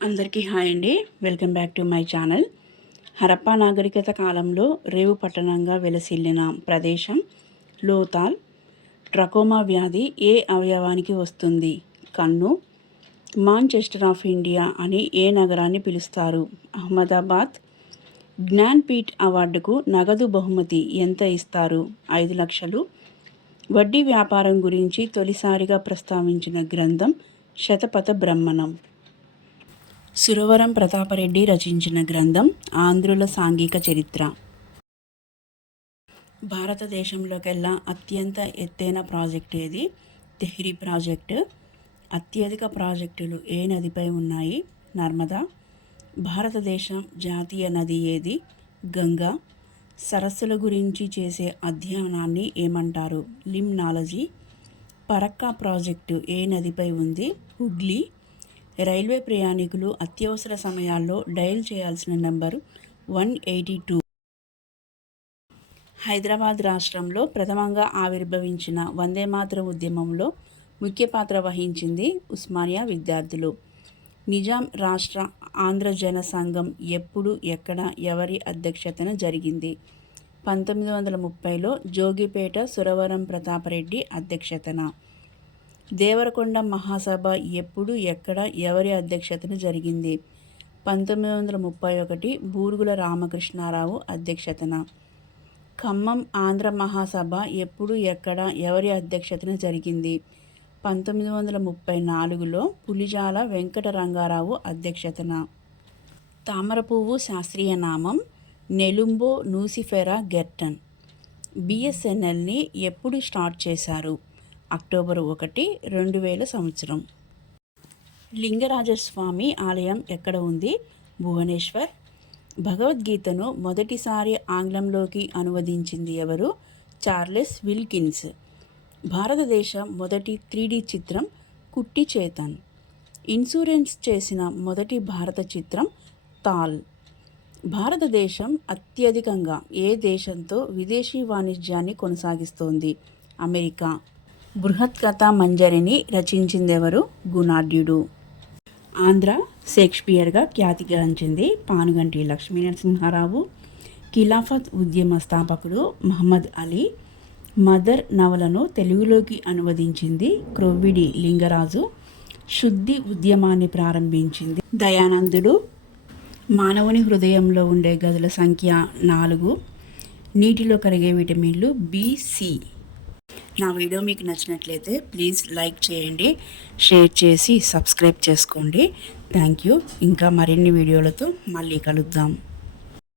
అందరికీ హాయ్ అండి. Welcome back to my channel. Harappa నాగరికత కాలంలో రేవు పట్టణంగా వెలసిల్లిన ప్రదేశం లోథాల్. ట్రకోమా వ్యాధి ఏ అవయవానికి వస్తుంది? కన్ను. మాంచెస్టర్ ఆఫ్ ఇండియా అని ఏ నగరాన్ని పిలుస్తారు? అహ్మదాబాద్. జ్ఞాన్పీఠ్ అవార్డుకు నగదు బహుమతి ఎంత ఇస్తారు? 5 లక్షలు. వడ్డీ వ్యాపారం గురించి తొలిసారిగా ప్రస్తావించిన గ్రంథం శతపథ బ్రహ్మణం. సురవరం ప్రతాపరెడ్డి రచించిన గ్రంథం ఆంధ్రుల సాంఘిక చరిత్ర. భారతదేశంలోకెల్లా అత్యంత ఎత్తైన ప్రాజెక్టు ఏది? తెహ్రీ ప్రాజెక్టు. అత్యధిక ప్రాజెక్టులు ఏ నదిపై ఉన్నాయి? నర్మదా. భారతదేశం జాతీయ నది ఏది? గంగా. సరస్సుల గురించి చేసే అధ్యయనాన్ని ఏమంటారు? లిమ్నాలజీ. పరక్కా ప్రాజెక్టు ఏ నదిపై ఉంది? హుగ్లీ. రైల్వే ప్రయాణికులు అత్యవసర సమయాల్లో డయల్ చేయాల్సిన నెంబరు 182. హైదరాబాద్ రాష్ట్రంలో ప్రథమంగా ఆవిర్భవించిన వందేమాతరం ఉద్యమంలో ముఖ్య పాత్ర వహించింది ఉస్మానియా విద్యార్థులు. నిజాం రాష్ట్ర ఆంధ్ర జన సంఘం ఎప్పుడు, ఎక్కడ, ఎవరి అధ్యక్షతన జరిగింది? 1930లో జోగిపేట సురవరం ప్రతాపరెడ్డి అధ్యక్షతన. దేవరకొండ మహాసభ ఎప్పుడు, ఎక్కడ, ఎవరి అధ్యక్షతన జరిగింది? 1931 బూరుగుల రామకృష్ణారావు అధ్యక్షతన. ఖమ్మం ఆంధ్ర మహాసభ ఎప్పుడు, ఎక్కడ, ఎవరి అధ్యక్షతన జరిగింది? 1934లో పులిజాల వెంకట రంగారావు అధ్యక్షతన. తామరపువ్వు శాస్త్రీయ నామం నెలుంబో నూసిఫెరా గెర్టన్. బిఎస్ఎన్ఎల్ని ఎప్పుడు స్టార్ట్ చేశారు? అక్టోబర్ 1, 2000 లింగరాజస్వామి ఆలయం ఎక్కడ ఉంది? భువనేశ్వర్. భగవద్గీతను మొదటిసారి ఆంగ్లంలోకి అనువదించింది ఎవరు? Charles Wilkins. భారతదేశం మొదటి 3D చిత్రం కుట్టి చేతన్. ఇన్సూరెన్స్ చేసిన మొదటి భారత చిత్రం తాల్. భారతదేశం అత్యధికంగా ఏ దేశంతో విదేశీ వాణిజ్యాన్ని కొనసాగిస్తోంది? అమెరికా. బృహత్ కథా మంజరిని రచించిందెవరు? గుణాఢ్యుడు. ఆంధ్ర షేక్స్పియర్గా ఖ్యాతిగాంచింది పానుగంటి లక్ష్మీనరసింహారావు. ఖిలాఫత్ ఉద్యమ స్థాపకుడు మహమ్మద్ అలీ. మదర్ నవలను తెలుగులోకి అనువదించింది క్రొవ్విడి లింగరాజు. శుద్ధి ఉద్యమాన్ని ప్రారంభించింది దయానందుడు. మానవుని హృదయంలో ఉండే గదుల సంఖ్య 4. నీటిలో కరిగే విటమిన్లు బి, సి. నా వీడియో మీకు నచ్చినట్లయితే ప్లీజ్ లైక్ చేయండి, షేర్ చేసి సబ్స్క్రైబ్ చేసుకోండి. Thank you. ఇంకా మరిన్ని వీడియోలతో మళ్ళీ కలుద్దాం.